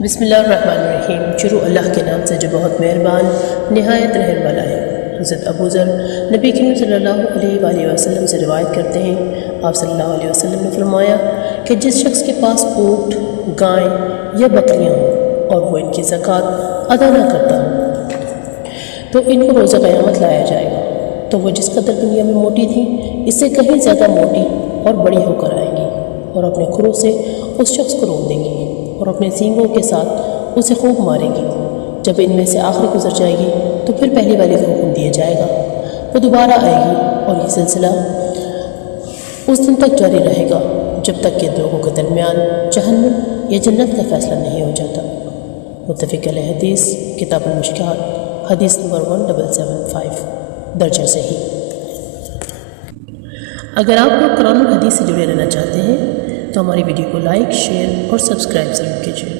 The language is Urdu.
بسم اللہ الرحمن الرحیم۔ شروع اللہ کے نام سے جو بہت مہربان نہایت رحم والا ہے۔ حضرت ابو ذر نبی کریم صلی اللہ علیہ وآلہ وسلم سے روایت کرتے ہیں، آپ صلی اللہ علیہ وسلم نے فرمایا کہ جس شخص کے پاس اونٹ، گائیں یا بکریاں ہوں اور وہ ان کی زکوٰۃ ادا نہ کرتا ہو تو ان کو روزہ قیامت لایا جائے گا، تو وہ جس قدر دنیا میں موٹی تھی اس سے کہیں زیادہ موٹی اور بڑی ہو کر آئیں گی اور اپنے کھروں سے اس شخص کو روک دیں گی اور اپنے سینگوں کے ساتھ اسے خوب مارے گی۔ جب ان میں سے آخری گزر جائے گی تو پھر پہلی والی کو حکم دیا جائے گا، وہ دوبارہ آئے گی اور یہ سلسلہ اس دن تک جاری رہے گا جب تک کہ لوگوں کے درمیان جہنم یا جنت کا فیصلہ نہیں ہو جاتا۔ متفق علیہ حدیث، کتاب المشکات، حدیث نمبر 1775، درجہ صحیح۔ اگر آپ لوگ قرآن اور حدیث سے جڑے رہنا چاہتے ہیں تو ہماری ویڈیو کو لائک، شیئر اور سبسکرائب ضرور کیجیے۔